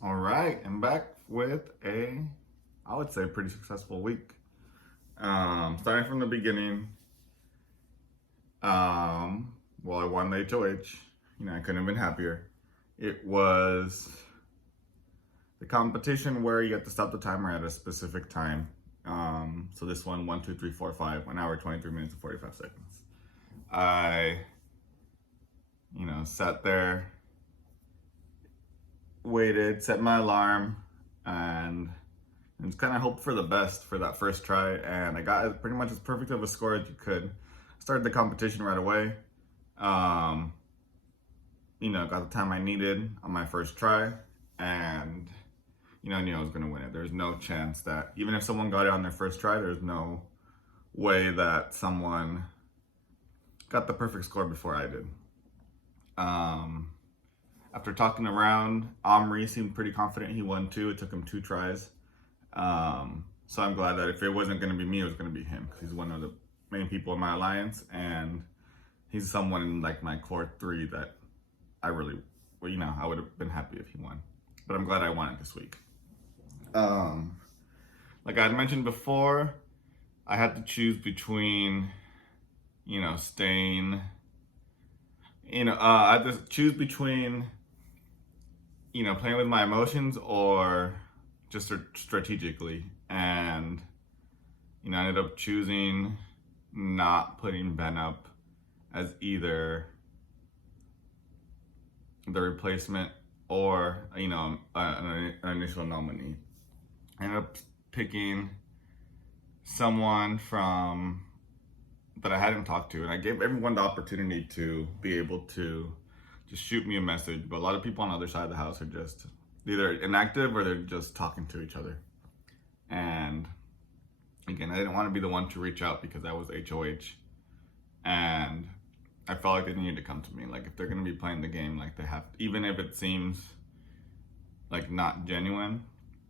All right, I'm back with I would say, pretty successful week. Starting from the beginning, I won the HOH. I couldn't have been happier. It was the competition where you have to stop the timer at a specific time. So this one, 1, 2, 3, 4, 5, 1 hour, 23 minutes, and 45 seconds. I, sat there, waited, set my alarm, and just kind of hoped for the best for that first try. And I got pretty much as perfect of a score as you could. Started the competition right away. Got the time I needed on my first try, and I knew I was gonna win it. There's no chance that even if someone got it on their first try, there's no way that someone got the perfect score before I did. After talking around, Omri seemed pretty confident he won too. It took him 2 tries. So I'm glad that if it wasn't going to be me, it was going to be him, because he's one of the main people in my alliance, and he's someone in like my core 3 that I really, I would have been happy if he won. But I'm glad I won it this week. Like I had mentioned before, I had to choose between, staying, I had to choose between, playing with my emotions or just strategically. And, I ended up choosing not putting Ben up as either the replacement or, an initial nominee. I ended up picking someone that I hadn't talked to, and I gave everyone the opportunity to be able to just shoot me a message. But a lot of people on the other side of the house are just either inactive or they're just talking to each other. And again, I didn't want to be the one to reach out because I was HOH, and I felt like they needed to come to me. Like if they're gonna be playing the game, like they have, even if it seems like not genuine,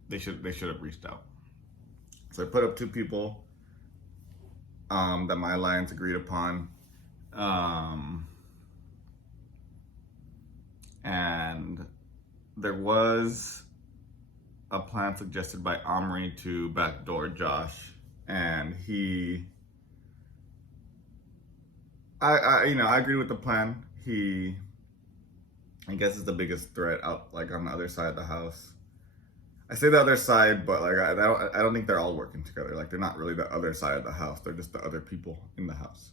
they should have reached out. So I put up 2 people that my alliance agreed upon. And there was a plan suggested by Omri to backdoor Josh, and I agree with the plan. I guess, is the biggest threat out, like on the other side of the house. I say the other side, but like I don't think they're all working together. Like they're not really the other side of the house. They're just the other people in the house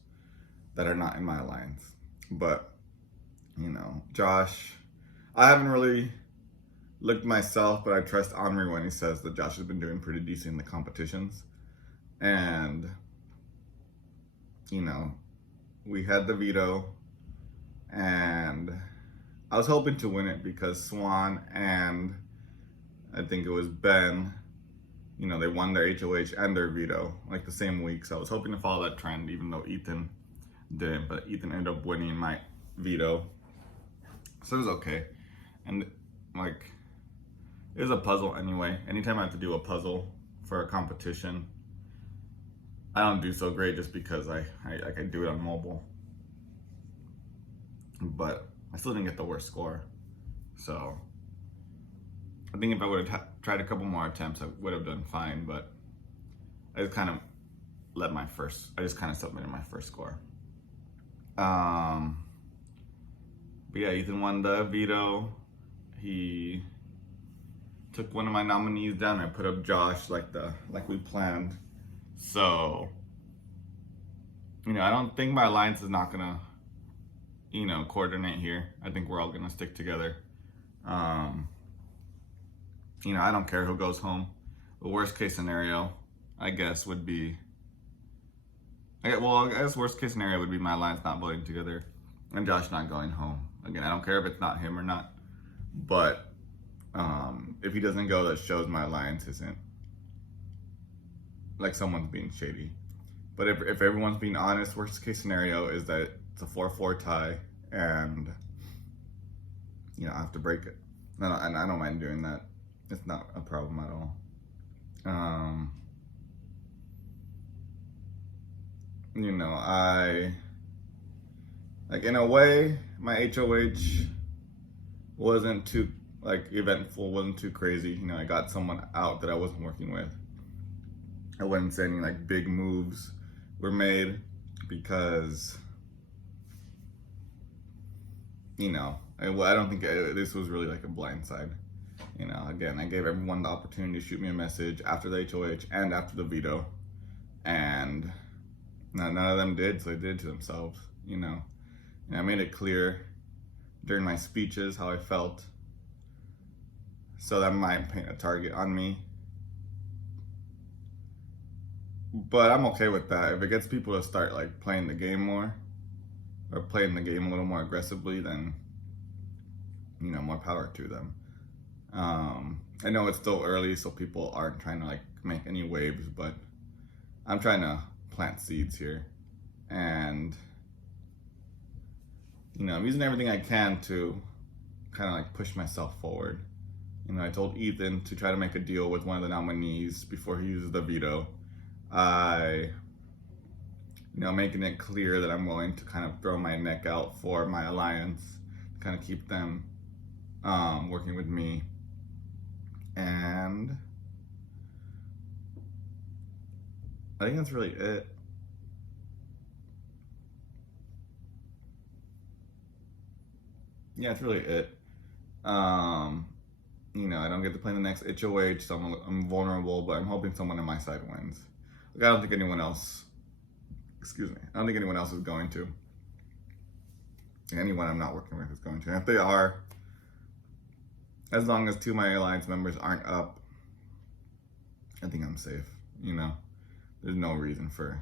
that are not in my alliance. But Josh, I haven't really looked myself, but I trust Omri when he says that Josh has been doing pretty decent in the competitions. And we had the veto, and I was hoping to win it because Swan and I think it was Ben, they won their HOH and their veto like the same week. So I was hoping to follow that trend, even though Ethan didn't. But Ethan ended up winning my veto, so it was okay. And like, it was a puzzle anyway. Anytime I have to do a puzzle for a competition, I don't do so great just because I do it on mobile. But I still didn't get the worst score. So I think if I would have tried a couple more attempts, I would have done fine. But I just kind of submitted my first score. But yeah, Ethan won the veto. He took one of my nominees down. I put up Josh like we planned. So, I don't think my alliance is not gonna, coordinate here. I think we're all gonna stick together. I don't care who goes home. The worst case scenario, I guess, would be, worst case scenario would be my alliance not voting together and Josh not going home. Again, I don't care if it's not him or not, but if he doesn't go, that shows my alliance isn't like someone's being shady. But if everyone's being honest, worst case scenario is that it's a 4-4 tie, and I have to break it. And I don't mind doing that. It's not a problem at all. I, like, in a way, my HOH wasn't too like eventful, wasn't too crazy. You know, I got someone out that I wasn't working with. I wouldn't say any like big moves were made because, you know, I don't think this was really like a blindside. You know, again, I gave everyone the opportunity to shoot me a message after the HOH and after the veto, and none of them did, so they did it to themselves. You know, and I made it clear during my speeches how I felt, so that might paint a target on me. But I'm okay with that. If it gets people to start like playing the game more, or playing the game a little more aggressively, then, you know, more power to them. I know it's still early, so people aren't trying to like make any waves, but I'm trying to plant seeds here. And, you know, I'm using everything I can to kind of like push myself forward. You know, I told Ethan to try to make a deal with one of the nominees before he uses the veto. You know, making it clear that I'm willing to kind of throw my neck out for my alliance, kind of keep them working with me. And I think that's really it. Yeah, it's really it. You know, I don't get to play the next HOH, so I'm vulnerable, but I'm hoping someone on my side wins. Like, I don't think anyone else, I don't think anyone else is going to. Anyone I'm not working with is going to. And if they are, as long as two of my alliance members aren't up, I think I'm safe. You know, there's no reason for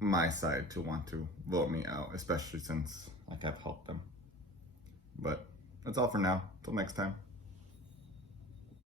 my side to want to vote me out, especially since like I've helped them. But that's all for now. Till next time.